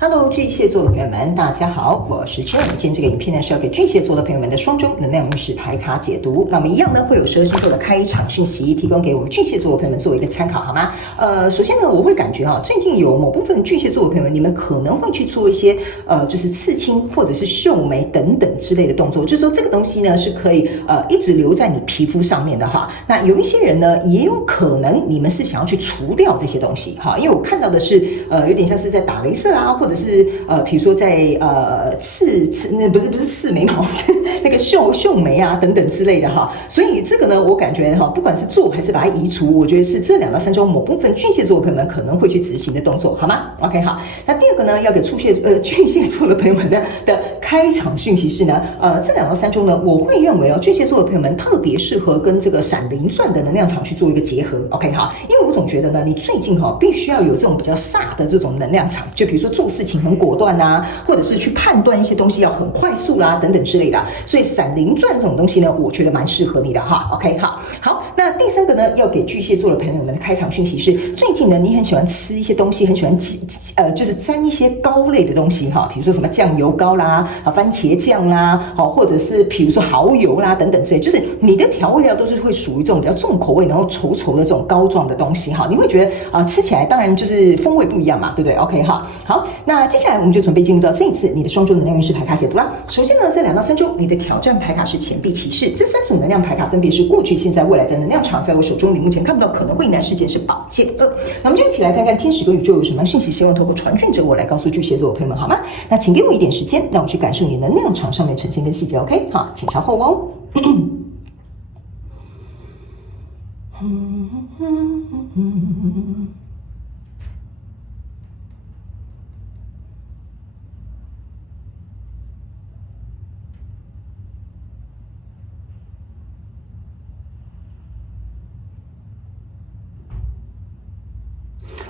Hello，巨蟹座的朋友们，大家好，我是 Jen。今天这个影片呢是要给巨蟹座的朋友们的双周能量运势牌卡解读。那么一样呢会有12星座的开场讯息，提供给我们巨蟹座的朋友们做一个参考，好吗？首先呢，我会感觉最近有某部分巨蟹座的朋友们，你们可能会去做一些就是刺青或者是绣眉等等之类的动作，就是说这个东西呢是可以一直留在你皮肤上面的哈。那有一些人呢，也有可能你们是想要去除掉这些东西哈，因为我看到的是有点像是在打雷射啊，或者是比如说在那不是刺眉毛，那个绣眉啊等等之类的哈，所以这个呢，我感觉哈，不管是做还是把它移除，我觉得是这2到3周某部分巨蟹座的朋友们可能会去执行的动作，好吗 ？OK 好，那第二个呢，要给巨蟹座的朋友们的开场讯息是呢，这2到3周呢，我会认为巨蟹座的朋友们特别适合跟这个闪灵钻的能量场去做一个结合 ，OK 好，因为我总觉得呢，你最近必须要有这种比较飒的这种能量场，就比如说做事情很果断啊，或者是去判断一些东西要很快速啦等等之类的，所以闪灵钻这种东西呢，我觉得蛮适合你的哈。OK 好，那第3个呢，要给巨蟹座的朋友们的开场讯息是，最近呢，你很喜欢吃一些东西，很喜欢就是沾一些膏类的东西哈，比如说什么酱油膏啦、番茄酱啦，或者是比如说蚝油啦等等之类，就是你的调味料都是会属于这种比较重口味，然后稠稠的这种膏状的东西哈，你会觉得吃起来当然就是风味不一样嘛，对不对 ？OK 好，那接下来我们就准备进入到这一次你的双周能量运势牌卡解读啦。首先呢，在2到3周，你的挑战牌卡是钱币骑士，这3组能量牌卡分别是过去、现在、未来的能量场，在我手中你目前看不到可能会难事件是宝剑2。那我们就一起来看看天使跟宇宙有什么讯息，希望透过传讯者我来告诉巨蟹座的朋友们，好吗？那请给我一点时间，让我去感受你能量场上面呈现跟细节 ，OK？ 好，请稍后哦。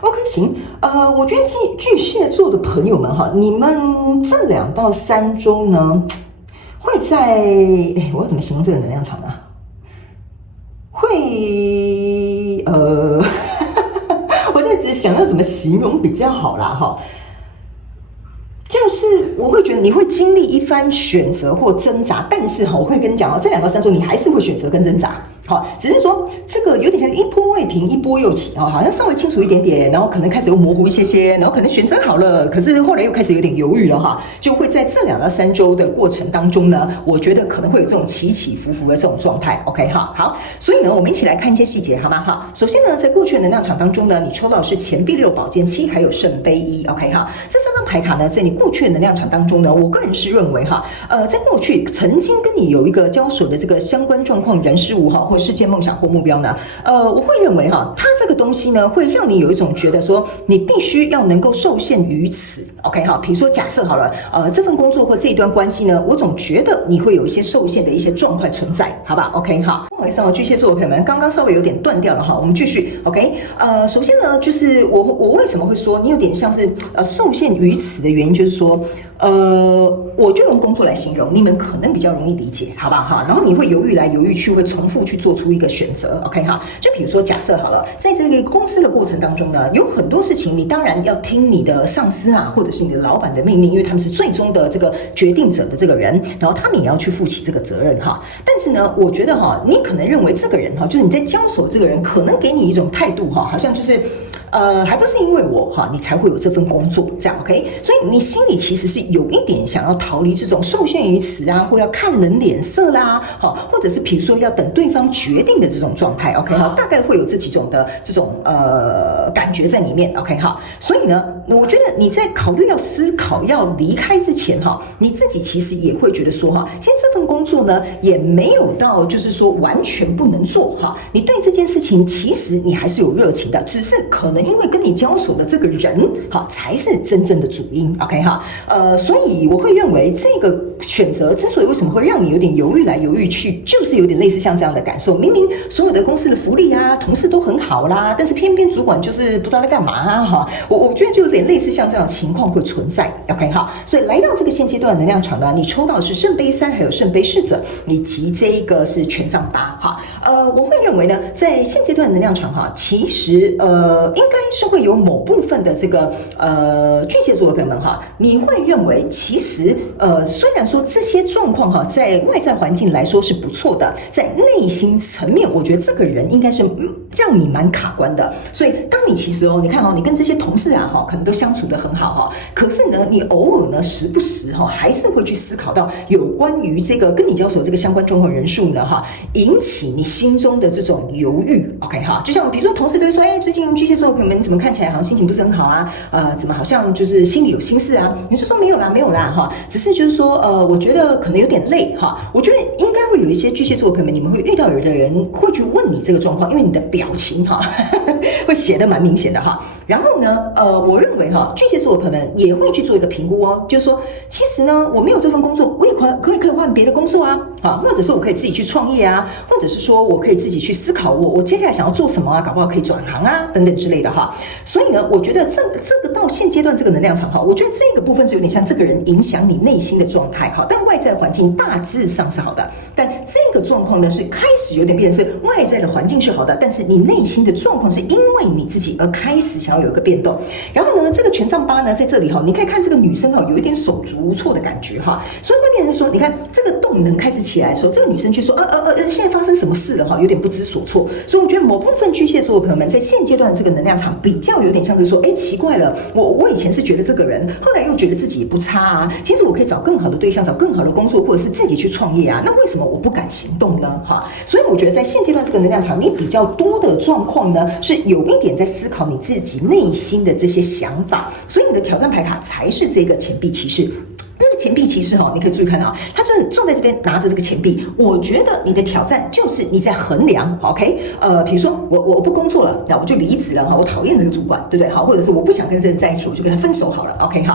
OK， 行，我觉得巨蟹座的朋友们哈，你们这2到3周呢，会在我要怎么形容这个能量场呢？会我在只想要怎么形容比较好啦哈。就是我会觉得你会经历一番选择或挣扎，但是我会跟你讲这2到3周你还是会选择跟挣扎。好，只是说这个有点像一波未平一波又起好像稍微清楚一点点，然后可能开始又模糊一些，然后可能选择好了，可是后来又开始有点犹豫了哈，就会在这2到3周的过程当中呢，我觉得可能会有这种起起伏伏的这种状态 ，OK 哈，好，所以呢，我们一起来看一些细节好吗？哈，首先呢，在过去的能量场当中呢，你抽到的是钱币6、宝剑7，还有圣杯1 ，OK 哈，这3张牌卡呢，在你过去的能量场当中呢，我个人是认为在过去曾经跟你有一个交手的这个相关状况、人事物或事件、梦想或目标呢，我会认为它这个东西呢，会让你有一种觉得说，你必须要能够受限于此 ，OK 哈。比如说假设好了，这份工作或这一段关系呢，我总觉得你会有一些受限的一些状况存在，好吧 ？OK 哈。不好意思巨蟹座的朋友们，刚刚稍微有点断掉了哈，我们继续 OK。首先呢，就是我为什么会说你有点像是受限于此的原因，就是说。我就用工作来形容，你们可能比较容易理解，好不好哈？然后你会犹豫来犹豫去，会重复去做出一个选择 ，OK 哈？就比如说假设好了，在这个公司的过程当中呢，有很多事情你当然要听你的上司啊，或者是你的老板的命令，因为他们是最终的这个决定者的这个人，然后他们也要去负起这个责任哈。但是呢，我觉得你可能认为这个人就是你在交手这个人，可能给你一种态度好像就是。还不是因为我你才会有这份工作，这样 OK？ 所以你心里其实是有一点想要逃离这种受限于此啊，或要看人脸色啦，或者是比如说要等对方决定的这种状态 ，OK 哈？大概会有这几种的这种感觉在里面 ，OK 哈？所以呢，我觉得你在考虑要思考要离开之前你自己其实也会觉得说其实这份工作呢也没有到就是说完全不能做你对这件事情其实你还是有热情的，只是可能。因为跟你交手的这个人才是真正的主因 ，OK 所以我会认为这个选择之所以为什么会让你有点犹豫来犹豫去，就是有点类似像这样的感受。明明所有的公司的福利啊，同事都很好啦，但是偏偏主管就是不知道在干嘛我觉得就有点类似像这样的情况会存在 ，OK 所以来到这个现阶段的能量场呢，你抽到的是圣杯3，还有圣杯侍者，以及这一个是权杖8我会认为呢，在现阶段的能量场其实因该是会有某部分的这个巨蟹座的朋友们哈，你会认为其实虽然说这些状况哈，在外在环境来说是不错的，在内心层面，我觉得这个人应该是让你蛮卡关的。所以当你其实你看你跟这些同事啊可能都相处得很好哈，可是呢，你偶尔呢时不时还是会去思考到有关于这个跟你交手这个相关状况人数呢引起你心中的这种犹豫。OK 哈，就像比如说同事都会说，最近巨蟹座的朋友们怎么看起来好像心情不是很好啊？怎么好像就是心里有心事啊？你就说没有啦哈，只是就是说我觉得可能有点累哈。我觉得应该会有一些巨蟹座的朋友们，你们会遇到有的人会去问你这个状况，因为你的表情会写得蛮明显的哈。然后呢，我认为巨蟹座的朋友们也会去做一个评估就是说，其实呢，我没有这份工作，我也可以换别的工作啊，或者是我可以自己去创业啊，或者是说我可以自己去思考我接下来想要做什么啊，搞不好可以转行啊，等等之类的哈。所以呢，我觉得这个到现阶段这个能量场我觉得这个部分是有点像这个人影响你内心的状态但外在环境大致上是好的，但这个状况呢是开始有点变成是外在的环境是好的，但是你内心的状况是因为你自己而开始想要有一个变动。然后呢，这个权杖八呢在这里你可以看这个女生有一点手足无措的感觉所以会变成说，你看这个动能开始起来的时候，这个女生就说现在发生什么事了有点不知所措。所以我觉得某部分巨蟹座的朋友们在现阶段的这个能量场比较有点像是说，奇怪了，我以前是觉得这个人，后来又觉得自己也不差啊，其实我可以找更好的对象，找更好的工作，或者是自己去创业啊，那为什么我不敢行动呢？所以我觉得在现阶段这个能量场，你比较多的状况呢，是有一点在思考你自己内心的这些想法，所以你的挑战牌卡才是这个钱币骑士。这个钱币骑士你可以注意看到他真的坐在这边拿着这个钱币，我觉得你的挑战就是你在衡量 ，OK？ 比如说我不工作了，那我就离职了我讨厌这个主管，对不对？或者是我不想跟这人在一起，我就跟他分手好了 ，OK？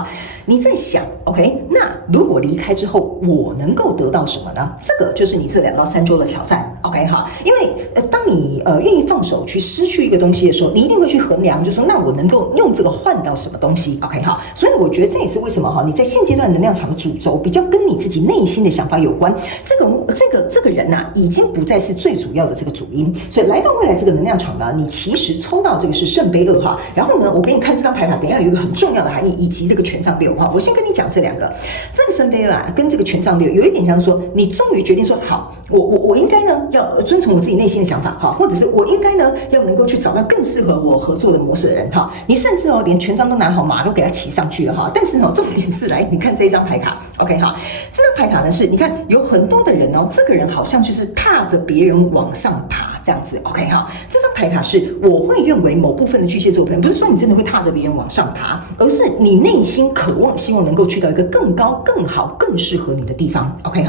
你在想 ，OK？ 那如果离开之后，我能够得到什么呢？这个就是你这2到3周的挑战 ，OK？ 因为当你愿意放手去失去一个东西的时候，你一定会去衡量，就是说那我能够用这个换到什么东西 ，OK？ 所以我觉得这也是为什么你在现阶段能量场的主轴比较跟你自己内心的想法有关，这个人已经不再是最主要的这个主因，所以来到未来这个能量场呢，你其实抽到这个是圣杯2然后呢，我给你看这张牌卡，等一下有一个很重要的含义，以及这个权杖6我先跟你讲这两个，这个圣杯2跟这个权杖6有一点像说，你终于决定说好，我应该呢要遵从我自己内心的想法或者是我应该呢要能够去找到更适合我合作的模式的人你甚至连权杖都拿好，马都给他骑上去了但是重点是来，你看这一张牌卡。OK 这张牌卡呢是，你看有很多的人这个人好像就是踏着别人往上爬这样子。OK 这张牌卡是我会认为某部分的巨蟹座朋友，不是说你真的会踏着别人往上爬，而是你内心渴望希望能够去到一个更高、更好、更适合你的地方。OK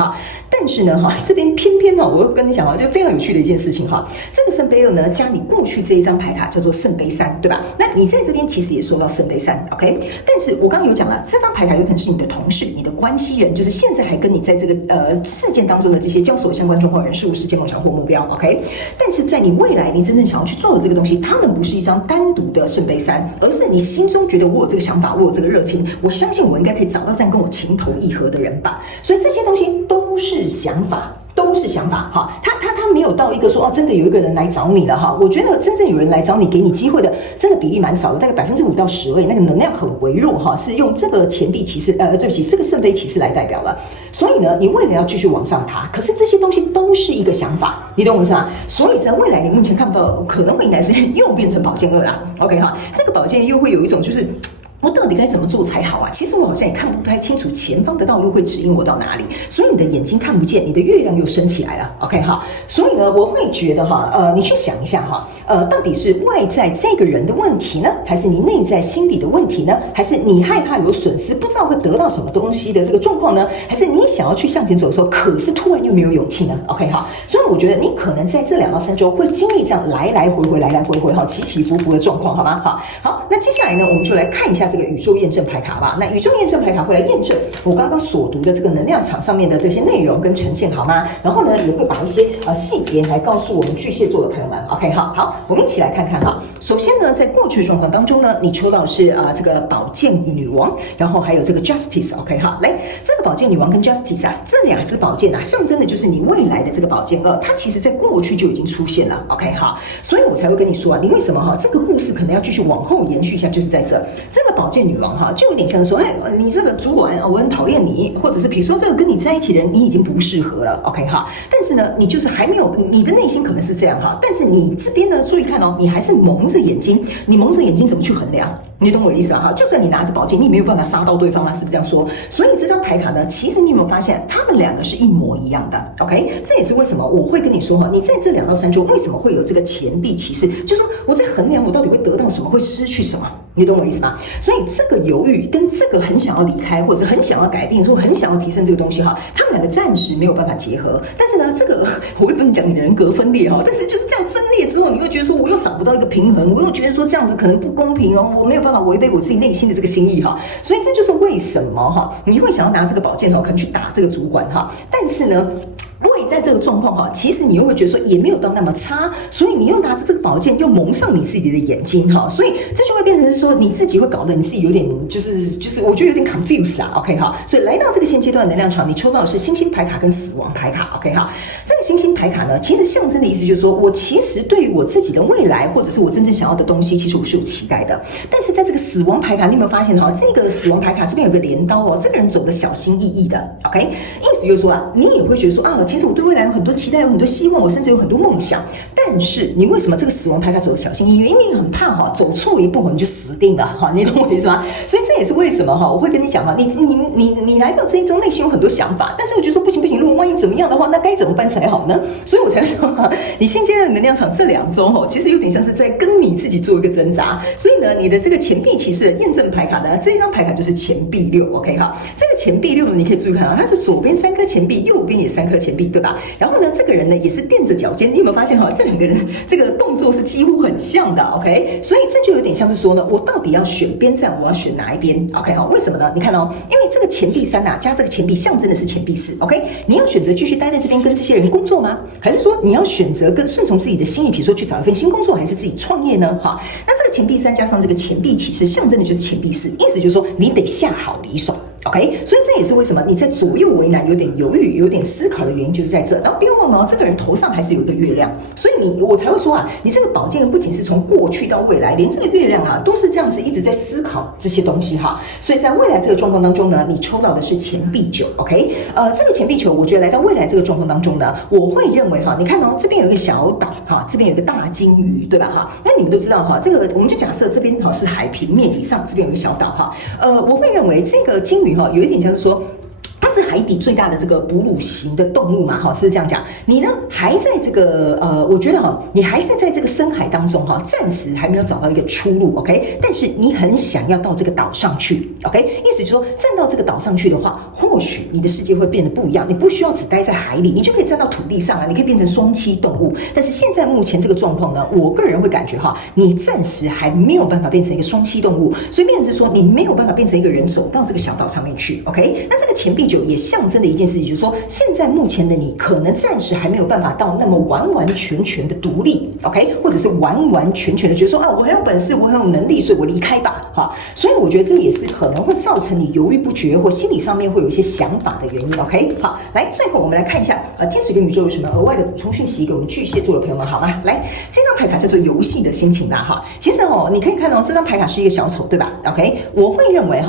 但是呢这边偏偏我又跟你讲就非常有趣的一件事情这个圣杯2呢加你过去这一张牌卡叫做圣杯3，对吧？那你在这边其实也收到圣杯3 ，OK？ 但是我刚刚有讲了，这张牌卡有可能是你的同事、你的关系人，就是现在还跟你在这个事件当中的这些交手相关状况人事物、事件、梦想或目标 ，OK？ 但是在你未来你真正想要去做的这个东西，他们不是一张单独的圣杯3，而是你心中觉得我有这个想法，我有这个热情，我相信我应该可以找到这样跟我情投意合的人吧。所以这些东西都是想法。都是想法他没有到一个说真的有一个人来找你了我觉得真正有人来找你给你机会的，真的比例蛮少的，大概5%到10%而已，那个能量很微弱是用这个钱币骑士对不起，这个圣杯骑士来代表了。所以呢，你为了要继续往上爬，可是这些东西都是一个想法，你懂我意思吗？所以在未来你目前看不到可能会迎来时间又变成宝剑2啦 ，OK 这个宝剑又会有一种就是。我到底该怎么做才好啊？其实我好像也看不太清楚前方的道路会指引我到哪里，所以你的眼睛看不见，你的月亮又升起来了 ，OK 所以呢，我会觉得你去想一下到底是外在这个人的问题呢，还是你内在心理的问题呢？还是你害怕有损失，不知道会得到什么东西的这个状况呢？还是你想要去向前走的时候，可是突然又没有勇气呢 ？OK 所以我觉得你可能在这2到3周会经历这样来来回回起起伏伏的状况，好吗？好，那接下来呢，我们就来看一下这个宇宙验证牌卡吧。那宇宙验证牌卡会来验证我刚刚所读的这个能量场上面的这些内容跟呈现，好吗？然后呢，也会把一些细节来告诉我们巨蟹座的朋友们。OK 好，我们一起来看看首先呢，在过去的状况当中呢，你抽到的是这个宝剑女王，然后还有这个 Justice，OK 哈，来这个宝剑女王跟 Justice 这两支宝剑象征的就是你未来的这个宝剑2，它其实在过去就已经出现了 ，OK 哈，所以我才会跟你说你为什么这个故事可能要继续往后延续一下，就是在这个宝剑女王就有点像说，你这个主管我很讨厌你，或者是比如说这个跟你在一起的人你已经不适合了 ，OK 哈，但是呢，你就是还没有，你的内心可能是这样但是你这边呢，注意看你还是蒙着眼睛，你蒙着眼睛怎么去衡量？你懂我的意思吧？就算你拿着宝剑，你没有办法杀到对方是不是这样说？所以这张牌卡呢，其实你有没有发现，他们两个是一模一样的 ？OK， 这也是为什么我会跟你说你在这2到3周为什么会有这个钱币骑士？就是说我在衡量我到底会得到什么，会失去什么，你懂我意思吗？所以这个犹豫跟这个很想要离开，或者是很想要改变，或很想要提升这个东西他们两个暂时没有办法结合。但是呢，这个我也不能讲你的人格分裂但是就是这样分裂之后，你会觉得说我又找不到一个平衡，我又觉得说这样子可能不公平我没有办法违背我自己内心的这个心意所以这就是为什么你会想要拿这个宝剑可能去打这个主管但是呢，位在这个状况其实你又会觉得说也没有到那么差，所以你又拿着这个宝剑又蒙上你自己的眼睛所以这就会变成是说你自己会搞得你自己有点就是我觉得有点 confused 啦 OK 所以来到这个现阶段的能量场，你抽到的是星星牌卡跟死亡牌卡 OK 这个星星牌卡呢，其实象征的意思就是说我其实对于我自己的未来或者是我真正想要的东西，其实我是有期待的。但是在这个死亡牌卡，你有没有发现这个死亡牌卡这边有个镰刀这个人走的小心翼翼的 OK， 意思就是说你也会觉得说其实我对未来有很多期待，有很多希望，我甚至有很多梦想。但是你为什么这个死亡牌卡走的小心翼翼？因为你很怕走错一步你就死定了你懂我意思吗？所以这也是为什么我会跟你讲你来到这一周内心有很多想法，但是我就说不行，如果万一怎么样的话，那该怎么办才好呢？所以我才说你现阶段的能量场这2周其实有点像是在跟你自己做一个挣扎。所以呢，你的这个钱币骑士的验证牌卡呢，这一张牌卡就是钱币6 OK 这个钱币6呢，你可以注意看它是左边3颗钱币，右边也3颗钱币，对吧？然后呢，这个人呢也是垫着脚尖，你有没有发现这两个人这个动作是几乎很像的 OK， 所以这就有点像是说呢，我到底要选边站，我要选哪一边 OK 为什么呢？你看因为这个钱币3加这个钱币象征的是钱币4 OK， 你要选择继续待在这边跟这些人工作吗？还是说你要选择跟顺从自己的心意，比如说去找一份新工作，还是自己创业呢？那这个钱币3加上这个钱币骑士象征的就是钱币4，意思就是说你得下好离手。OK， 所以这也是为什么你在左右为难、有点犹豫、有点思考的原因，就是在这。然后不要忘了这个人头上还是有一个月亮，所以我才会说你这个宝剑不仅是从过去到未来，连这个月亮都是这样子一直在思考这些东西所以在未来这个状况当中呢，你抽到的是钱币9 OK， 这个钱币9，我觉得来到未来这个状况当中呢，我会认为你看这边有一个小岛这边有一个大金鱼，对吧那你们都知道这个我们就假设这边是海平面以上，这边有一个小岛我会认为这个金鱼有一点像是说它是海底最大的这个哺乳型的动物嘛，是不是这样讲？你呢还在这个我觉得你还是在这个深海当中暂时还没有找到一个出路 OK， 但是你很想要到这个岛上去 OK， 意思就是说站到这个岛上去的话，或许你的世界会变得不一样，你不需要只待在海里，你就可以站到土地上你可以变成双栖动物。但是现在目前这个状况呢，我个人会感觉你暂时还没有办法变成一个双栖动物，所以变成是说你没有办法变成一个人走到这个小岛上面去 OK， 那这个钱币9也象征的一件事情就是说，现在目前的你可能暂时还没有办法到那么完完全全的独立 OK， 或者是完完全全的觉得说我很有本事，我很有能力，所以我离开吧所以我觉得这也是可能会造成你犹豫不决或心理上面会有一些想法的原因 OK。 好，来最后我们来看一下天使跟宇宙有什么额外的补充讯息给我们巨蟹座的朋友们好吗？来，这张牌卡叫做游戏的心情啦其实你可以看到这张牌卡是一个小丑，对吧 OK， 我会认为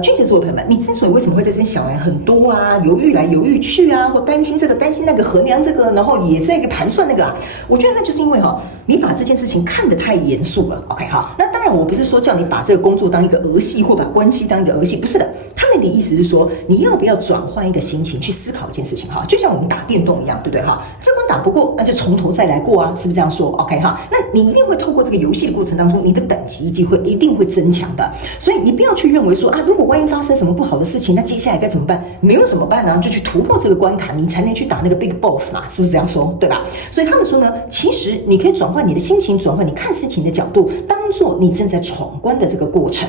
巨蟹座的朋友们，你之所以为什么会在这边想来很多犹豫来犹豫去或担心这个担心那个，衡量这个，然后也在一个盘算那个我觉得那就是因为你把这件事情看得太严肃了 OK 那当然我不是说叫你把这个工作当一个儿戏，或把关系当一个儿戏，不是的，他们的意思是说你要不要转换一个心情去思考一件事情就像我们打电动一样，对不对这关打不过那就从头再来过是不是这样说 OK 那你一定会透过这个游戏的过程当中，你的等级一定会增强的。所以你不要去认为说如果万一发生什么不好的事情，那接下来该怎么办？没有怎么办呢？就去突破这个关卡，你才能去打那个 big boss 嘛，是不是这样说？对吧？所以他们说呢，其实你可以转换你的心情，转换你看事情的角度，当做你正在闯关的这个过程。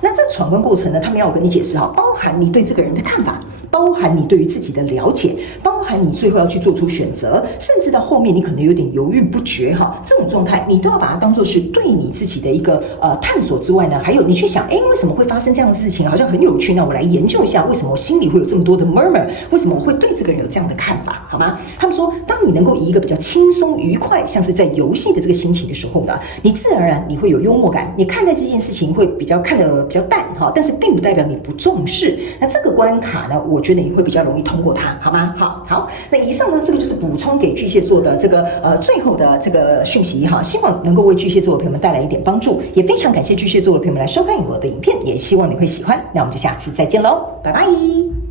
那这闯关过程呢，他们要我跟你解释包含你对这个人的看法，包含你对于自己的了解，包含你最后要去做出选择，甚至到后面你可能有点犹豫不决哈，这种状态你都要把它当做是对你自己的一个探索之外呢，还有你去想，为什么会发生这样的事情？好像很有趣，那我来研究一下为什么我心里会有这么多的 murmur， 为什么我会对这个人有这样的看法，好吗？他们说，当你能够以一个比较轻松愉快，像是在游戏的这个心情的时候呢，你自然而然你会有幽默感，你看待这件事情会看得比较淡哈，但是并不代表你不重视。那这个关卡呢，我觉得你会比较容易通过它，好吗？好，那以上呢，这个就是补充给巨蟹座的这个最后的这个讯息哈，希望能够为巨蟹座的朋友们带来一点帮助，也非常感谢巨蟹座的朋友们来收看我的影片，也希望你会喜欢。那我们就下次再见喽，拜拜。